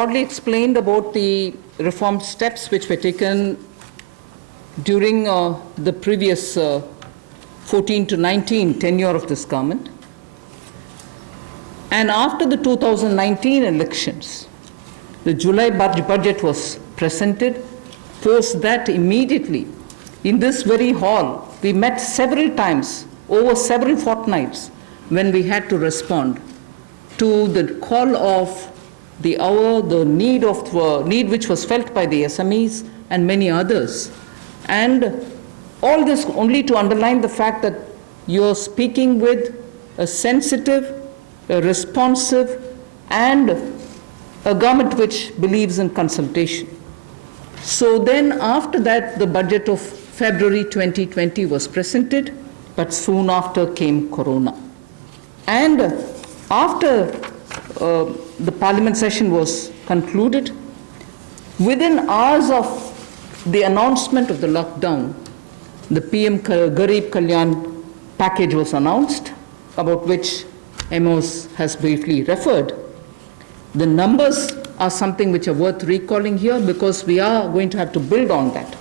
broadly explained about the reform steps which were taken during the previous 14 to 19 tenure of this government. And after the 2019 elections, the July budget was presented. Post that, immediately, in this very hall, we met several times over several fortnights when we had to respond to the call of the hour, the need which was felt by the SMEs and many others. And all this only to underline the fact that you're speaking with a sensitive, a responsive, and a government which believes in consultation. So then after that, the budget of February 2020 was presented, but soon after came Corona. And after the parliament session was concluded, within hours of the announcement of the lockdown, the PM Garib Kalyan package was announced, about which Amos has briefly referred. The numbers are something which are worth recalling here because we are going to have to build on that.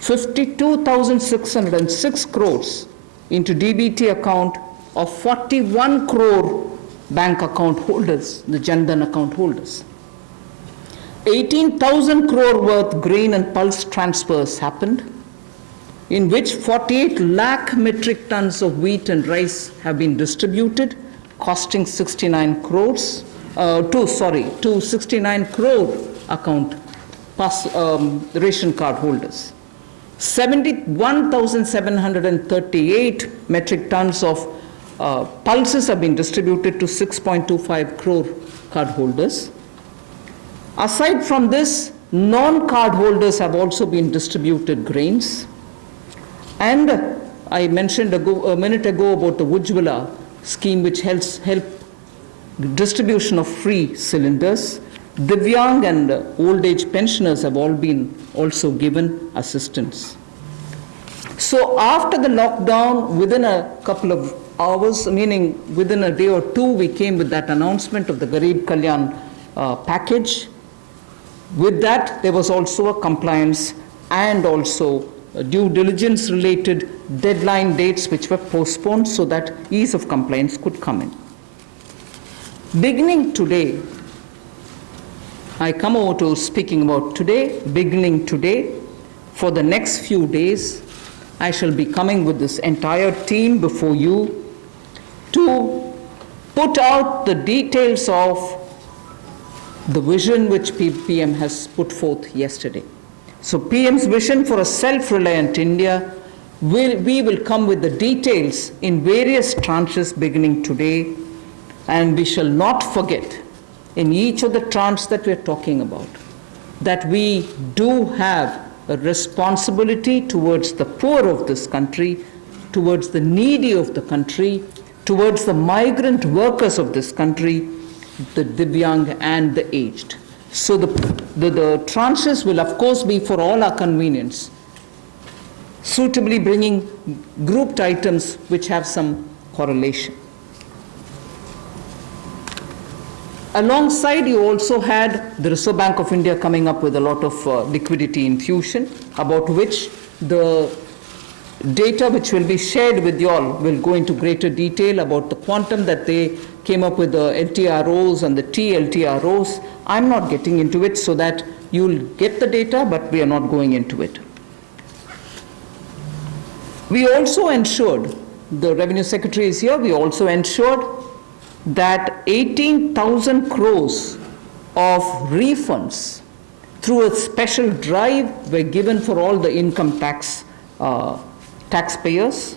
52,606 crores into DBT account of 41 crore bank account holders, the Jan Dhan account holders. 18,000 crore worth grain and pulse transfers happened, in which 48 lakh metric tons of wheat and rice have been distributed, costing 69 crores, to 69 crore account ration card holders. 71,738 metric tons of pulses have been distributed to 6.25 crore card holders. Aside from this, non-card holders have also been distributed grains. And I mentioned a minute ago about the Ujjwala scheme, which helps distribution of free cylinders. Divyang and old age pensioners have all been also given assistance. So after the lockdown, within a couple of hours, meaning within a day or two, we came with that announcement of the Garib Kalyan package. With that, there was also a compliance and also due diligence related deadline dates which were postponed so that ease of compliance could come in. Beginning today, I come over to speaking about today. Beginning today, for the next few days, I shall be coming with this entire team before you to put out the details of the vision which PM has put forth yesterday. So PM's vision for a self-reliant India, we will come with the details in various tranches beginning today, and we shall not forget in each of the tranches that we're talking about that we do have a responsibility towards the poor of this country, towards the needy of the country, towards the migrant workers of this country, the Divyang and the aged. So the tranches will of course be for all our convenience, suitably bringing grouped items which have some correlation. Alongside, you also had the Reserve Bank of India coming up with a lot of liquidity infusion, about which the data which will be shared with you all will go into greater detail about the quantum that they came up with, the LTROs and the TLTROs. I'm not getting into it so that you'll get the data, but we are not going into it. We also ensured, the Revenue Secretary is here, we also ensured that 18,000 crores of refunds through a special drive were given for all the income tax taxpayers.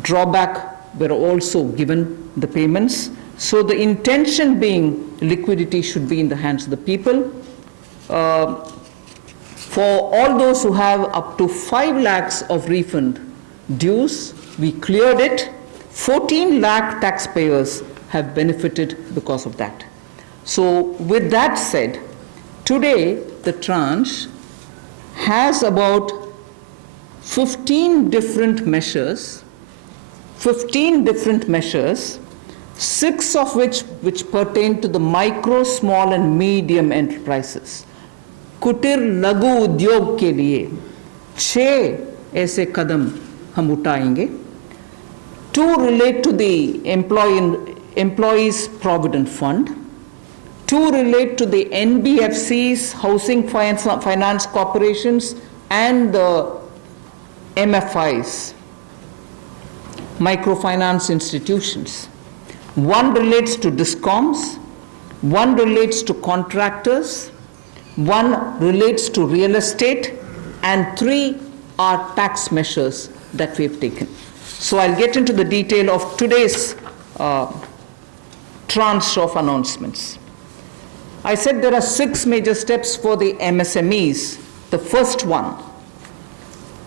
Drawback were also given the payments. So the intention being liquidity should be in the hands of the people. For all those who have up to 5 lakhs of refund dues, we cleared it. 14 lakh taxpayers have benefited because of that. So with that said, today the tranche has about 15 different measures 6 of which pertain to the micro, small and medium enterprises. कुटीर लघु उद्योग के लिए 6 ऐसे कदम हम उठाएंगे. 2 relate to the employees provident fund. 2 relate to the NBFCs, housing finance corporations and the MFIs, microfinance institutions. 1 relates to DISCOMs, 1 relates to contractors, 1 relates to real estate, and 3 are tax measures that we have taken. So I'll get into the detail of today's tranche of announcements. I said there are 6 major steps for the MSMEs. The first one,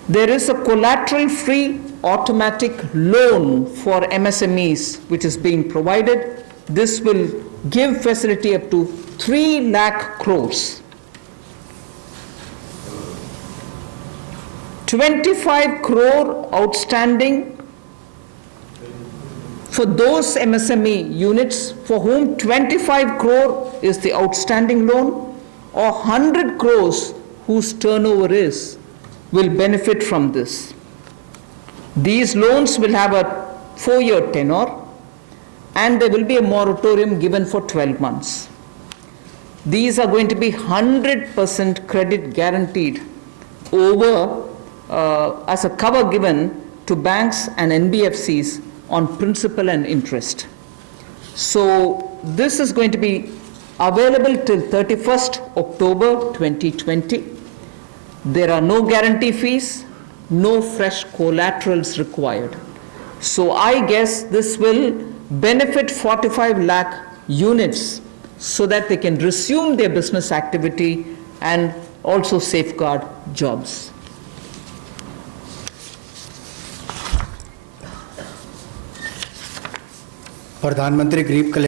there is a collateral-free automatic loan for MSMEs which is being provided. This will give facility up to 3 lakh crores. 25 crore outstanding for those MSME units for whom 25 crore is the outstanding loan, or 100 crores whose turnover will benefit from this. These loans will have a 4-year tenure and there will be a moratorium given for 12 months. These are going to be 100% credit guaranteed over as a cover given to banks and NBFCs on principal and interest. So this is going to be available till 31st October 2020. There are no guarantee fees, no fresh collaterals required. So I guess this will benefit 45 lakh units so that they can resume their business activity and also safeguard jobs. प्रधानमंत्री गरीब कल्याण